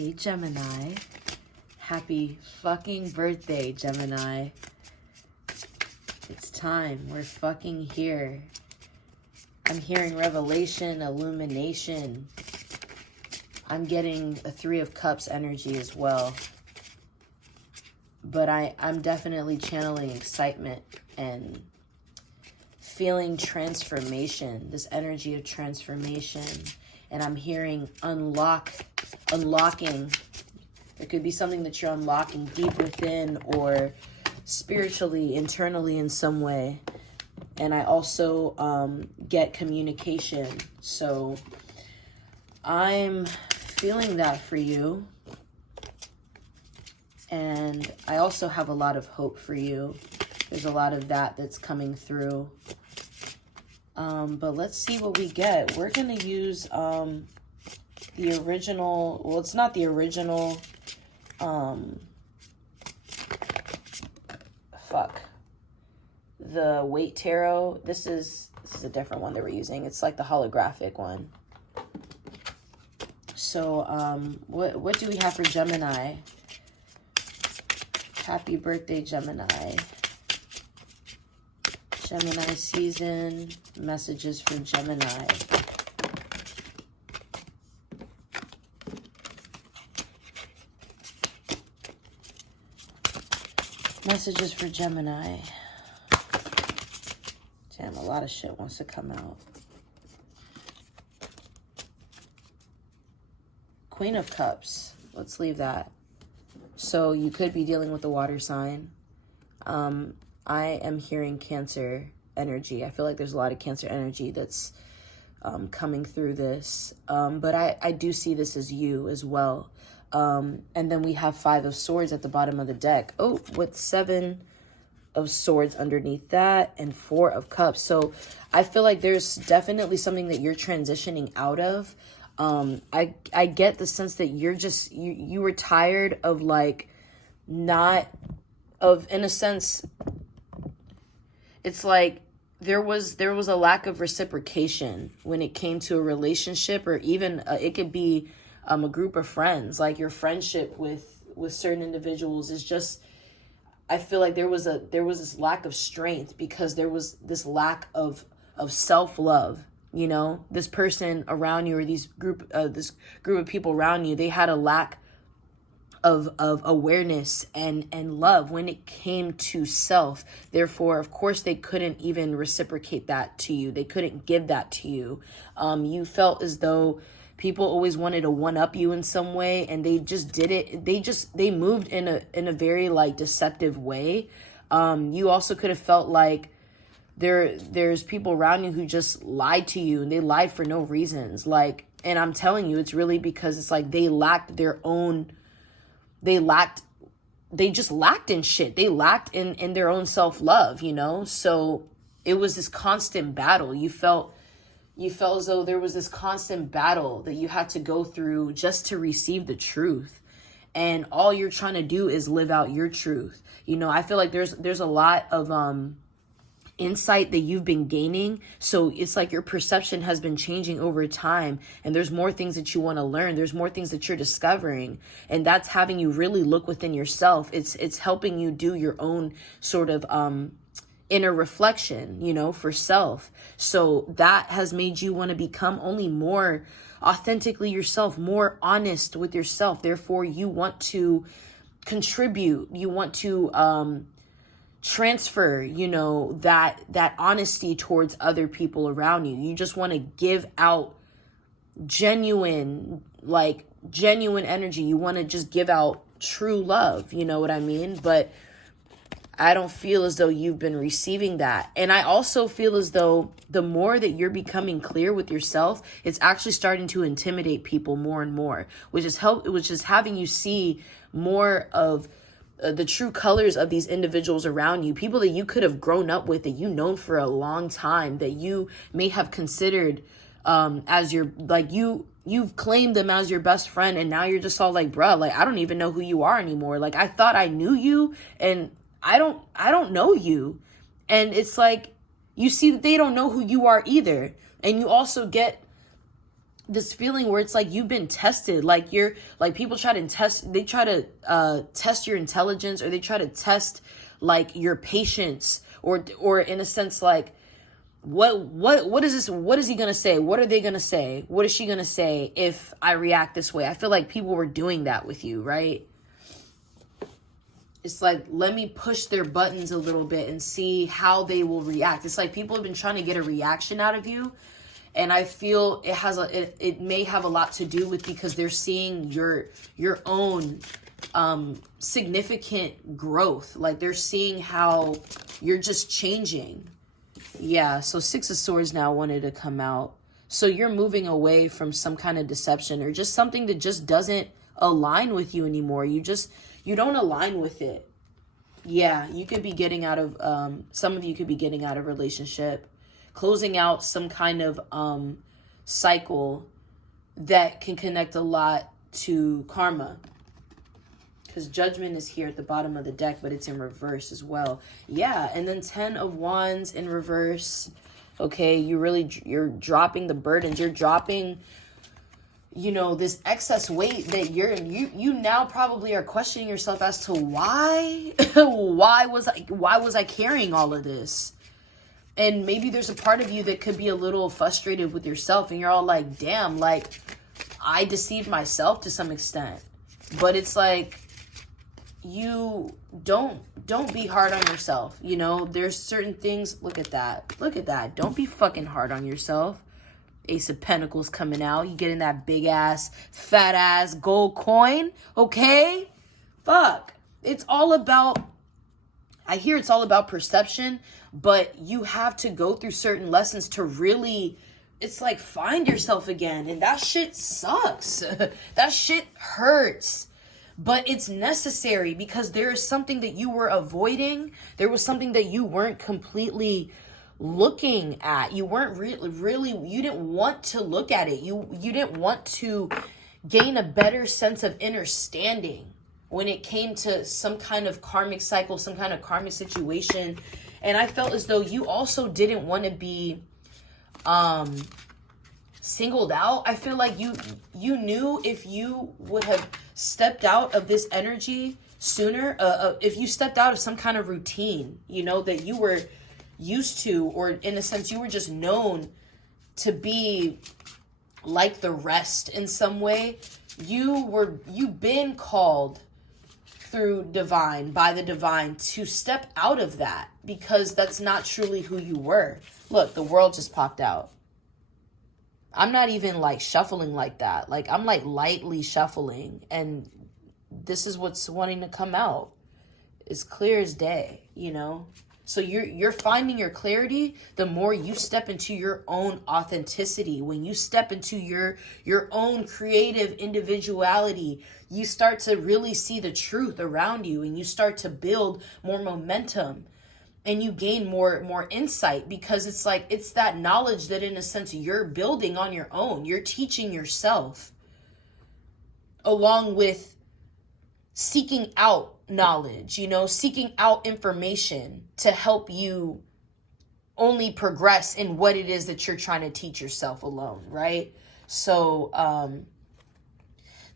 Hey, Gemini. Happy fucking birthday, Gemini. It's time. We're fucking here. I'm hearing revelation, illumination. I'm getting a 3 of Cups energy as well. But I'm definitely channeling excitement and feeling transformation, this energy of transformation. And I'm hearing unlocking. It could be something that you're unlocking deep within or spiritually, internally in some way. And I also get communication. So I'm feeling that for you. And I also have a lot of hope for you. There's a lot of that's coming through. But let's see what we get. We're going to use the original. Well, it's not the original. The Weight Tarot. This is a different one that we're using. It's like the holographic one. So what do we have for Gemini? Happy birthday, Gemini. Gemini season. Messages for Gemini. Messages for Gemini. Damn, a lot of shit wants to come out. Queen of Cups. Let's leave that. So you could be dealing with a water sign. I am hearing Cancer energy. I feel like there's a lot of Cancer energy that's coming through this. But I do see this as you as well. And then we have 5 of Swords at the bottom of the deck. Oh, with 7 of Swords underneath that and 4 of Cups. So I feel like there's definitely something that you're transitioning out of. I get the sense that you're just, you were tired of like not of, in a sense, it's like there was a lack of reciprocation when it came to a relationship, or even it could be a group of friends. Like your friendship with certain individuals is just, I feel like there was this lack of strength because there was this lack of self-love. You know, this person around you, or this group of people around you, they had a lack of awareness and love when it came to self. Therefore, of course, they couldn't even reciprocate that to you. They couldn't give that to you. You felt as though people always wanted to one-up you in some way, and they just did it. They moved in a very like deceptive way. You also could have felt like there's people around you who just lied to you, and they lied for no reasons. Like, and I'm telling you, it's really because it's like they just lacked in shit. They lacked in their own self-love, you know? So it was this constant battle. You felt as though there was this constant battle that you had to go through just to receive the truth. And all you're trying to do is live out your truth. You know, I feel like there's a lot of insight that you've been gaining. So it's like your perception has been changing over time, and there's more things that you want to learn. There's more things that you're discovering, and that's having you really look within yourself. It's helping you do your own sort of inner reflection, you know, for self. So that has made you want to become only more authentically yourself, more honest with yourself. Therefore, you want to contribute. You want to transfer, you know, that honesty towards other people around you. You just want to give out genuine energy. You want to just give out true love, you know what I mean? But I don't feel as though you've been receiving that. And I also feel as though the more that you're becoming clear with yourself, it's actually starting to intimidate people more and more, which is having you see more of the true colors of these individuals around you, people that you could have grown up with, that you've known for a long time, that you may have considered as your, like you've claimed them as your best friend, and now you're just all like, bruh, like I don't even know who you are anymore. Like I thought I knew you, and I don't know you. And it's like you see that they don't know who you are either. And you also get this feeling where it's like you've been tested, like you're like people try to test your intelligence, or they try to test like your patience, or in a sense like what is this, what is he gonna say, what are they gonna say, what is she gonna say if I react this way. I feel like people were doing that with you, right? It's like, let me push their buttons a little bit and see how they will react. It's like people have been trying to get a reaction out of you. And I feel it may have a lot to do with, because they're seeing your own significant growth. Like they're seeing how you're just changing. Yeah, so Six of Swords now wanted to come out. So you're moving away from some kind of deception, or just something that just doesn't align with you anymore. You don't align with it. Yeah, you could be getting out of, some of you could be getting out of relationship, closing out some kind of cycle that can connect a lot to karma. Because Judgment is here at the bottom of the deck, but it's in reverse as well. Yeah, and then 10 of Wands in reverse. Okay, you're dropping the burdens. You're dropping, you know, this excess weight that you now probably are questioning yourself as to why why was I carrying all of this. And maybe there's a part of you that could be a little frustrated with yourself, and you're all like, damn, like I deceived myself to some extent. But it's like, you don't be hard on yourself. You know, there's certain things. Look at that. Don't be fucking hard on yourself. Ace of Pentacles coming out. You getting that big ass, fat ass gold coin. Okay? Fuck. It's all about, I hear it's all about perception, but you have to go through certain lessons to really, it's like, find yourself again. And that shit sucks. That shit hurts. But it's necessary, because there is something that you were avoiding. There was something that you weren't completely looking at. You weren't really, you didn't want to look at it. You didn't want to gain a better sense of understanding when it came to some kind of karmic cycle, some kind of karmic situation. And I felt as though you also didn't want to be singled out. I feel like you knew if you would have stepped out of this energy sooner, if you stepped out of some kind of routine, you know, that you were used to, or in a sense you were just known to be like the rest in some way, you've been called through by the divine to step out of that, because that's not truly who you were. Look, the World just popped out. I'm not even like shuffling like that. Like I'm like lightly shuffling, and this is what's wanting to come out. It's clear as day, you know? So you're finding your clarity the more you step into your own authenticity. When you step into your own creative individuality, you start to really see the truth around you, and you start to build more momentum. And you gain more insight, because it's like, it's that knowledge that in a sense you're building on your own. You're teaching yourself, along with seeking out knowledge, you know, seeking out information to help you only progress in what it is that you're trying to teach yourself alone, right? So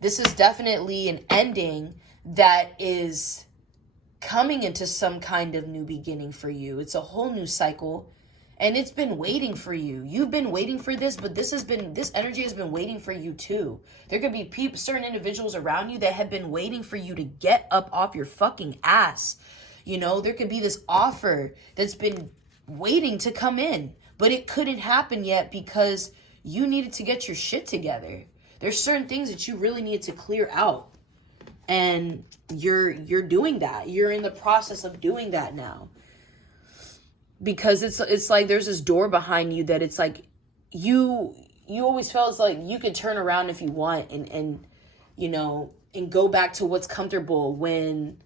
this is definitely an ending that is coming into some kind of new beginning for you. It's a whole new cycle, and it's been waiting for you. You've been waiting for this, but this energy has been waiting for you too. There could be certain individuals around you that have been waiting for you to get up off your fucking ass. You know, there could be this offer that's been waiting to come in, but it couldn't happen yet because you needed to get your shit together. There's certain things that you really need to clear out. And you're doing that. You're in the process of doing that now. Because it's like there's this door behind you that it's like you always felt it's like you could turn around if you want and you know, and go back to what's comfortable, when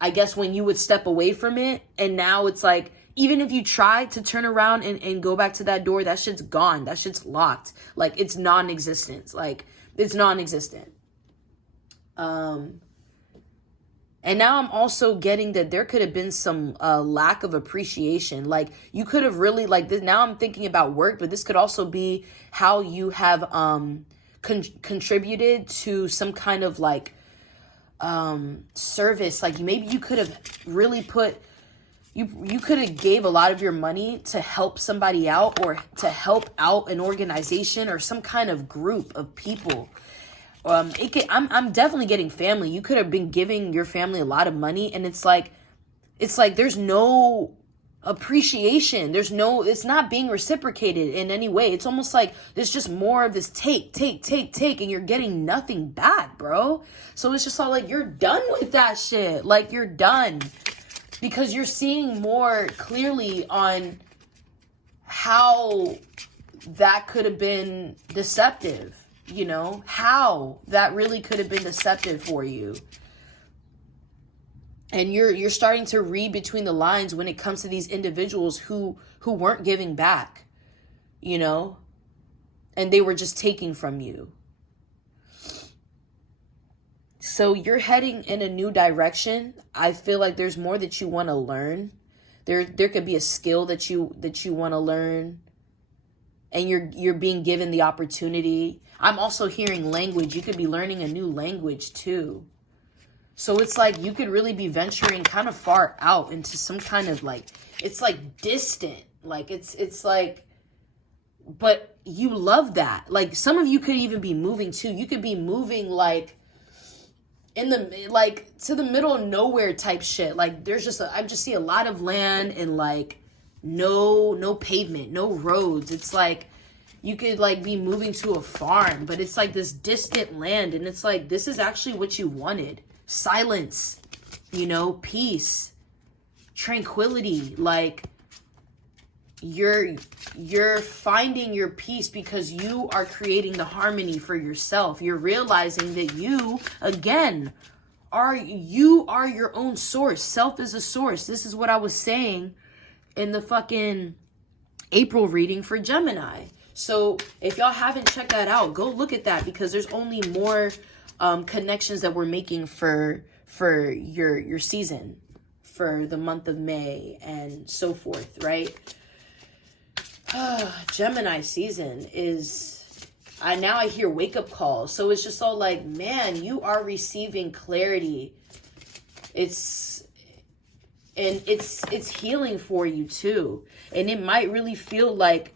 I guess when you would step away from it. And now it's like, even if you try to turn around and go back to that door, that shit's gone. That shit's locked. Like it's non-existent. Like it's non-existent. And now I'm also getting that there could have been some lack of appreciation. Like you could have really like this. Now I'm thinking about work, but this could also be how you have contributed to some kind of like service. Like maybe you could have really put, you could have gave a lot of your money to help somebody out or to help out an organization or some kind of group of people. I'm definitely getting family. You could have been giving your family a lot of money, and it's like there's no appreciation. It's not being reciprocated in any way. It's almost like there's just more of this take, and you're getting nothing back, bro. So it's just all like, you're done with that shit. Like, you're done. Because you're seeing more clearly on how that could have been deceptive. You know, how that really could have been deceptive for you. And you're starting to read between the lines when it comes to these individuals who weren't giving back, you know, and they were just taking from you. So you're heading in a new direction. I feel like there's more that you want to learn. There could be a skill that you want to learn, and you're being given the opportunity. I'm also hearing language. You could be learning a new language too. So it's like you could really be venturing kind of far out into some kind of like, it's like distant. Like it's like, but you love that. Like some of you could even be moving too. You could be moving like in the, like to the middle of nowhere type shit. Like there's just, I just see a lot of land and like no pavement, no roads. It's like, you could like be moving to a farm, but it's like this distant land. And it's like, this is actually what you wanted. Silence, you know, peace, tranquility. Like you're finding your peace because you are creating the harmony for yourself. You're realizing that you, again, are your own source. Self is a source. This is what I was saying in the fucking April reading for Gemini. So if y'all haven't checked that out, go look at that, because there's only more connections that we're making for your season, for the month of May and so forth, right? Gemini season is, I hear wake up calls. So it's just all like, man, you are receiving clarity. It's healing for you too. And it might really feel like,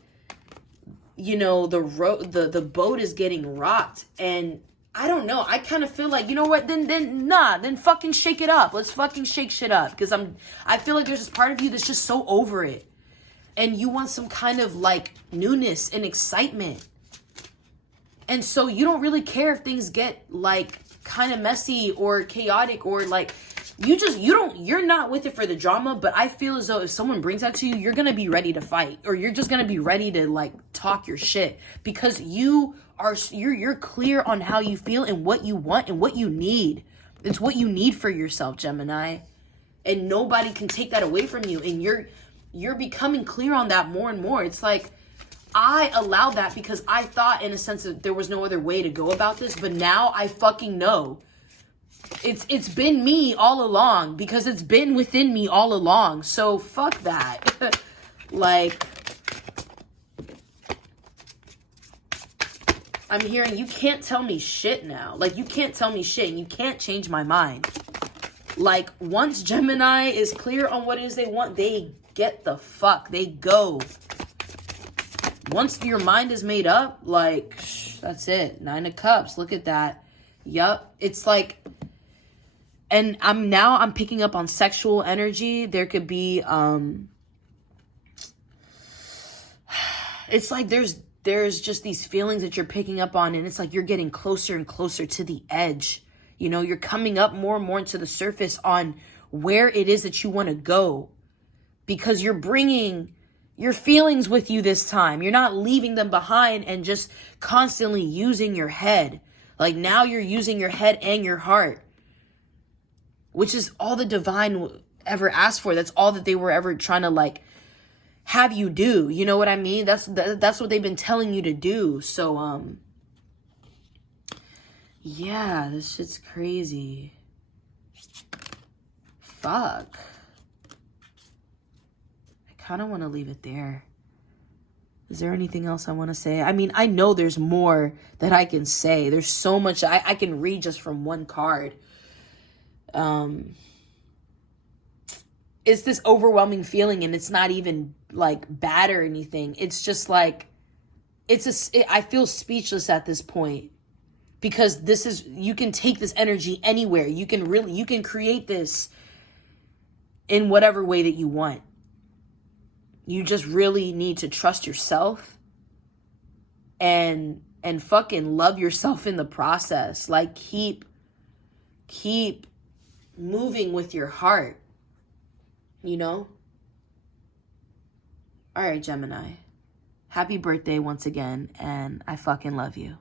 you know, the boat is getting rocked, and I don't know. I kind of feel like, you know what? Then fucking shake it up. Let's fucking shake shit up, because I feel like there's this part of you that's just so over it, and you want some kind of like newness and excitement, and so you don't really care if things get like kind of messy or chaotic, or like you're not with it for the drama. But I feel as though if someone brings that to you, you're going to be ready to fight, or you're just going to be ready to like talk your shit, because you're clear on how you feel and what you want and what you need. It's what you need for yourself, Gemini, and nobody can take that away from you. And you're becoming clear on that more and more. It's like, I allowed that because I thought in a sense that there was no other way to go about this, but now I fucking know. It's been me all along, because it's been within me all along. So fuck that. Like, I'm hearing you can't tell me shit now. Like, you can't tell me shit, and you can't change my mind. Like, once Gemini is clear on what it is they want, they get the fuck. They go. Once your mind is made up, like, that's it. 9 of Cups. Look at that. Yup. It's like, and I'm picking up on sexual energy. There could be, it's like there's just these feelings that you're picking up on, and it's like you're getting closer and closer to the edge. You know, you're coming up more and more into the surface on where it is that you want to go, because you're bringing your feelings with you this time. You're not leaving them behind and just constantly using your head. Like, now you're using your head and your heart, which is all the divine ever asked for. That's all that they were ever trying to like have you do. You know what I mean? That's what they've been telling you to do. So, yeah, this shit's crazy. fuck. I kind of want to leave it there. Is there anything else I want to say? I mean, I know there's more that I can say. There's so much I can read just from one card. It's this overwhelming feeling, and it's not even like bad or anything. It's just like, I feel speechless at this point, because you can take this energy anywhere. You can create this in whatever way that you want. You just really need to trust yourself and fucking love yourself in the process. Like, keep moving with your heart, you know? All right, Gemini. Happy birthday once again, and I fucking love you.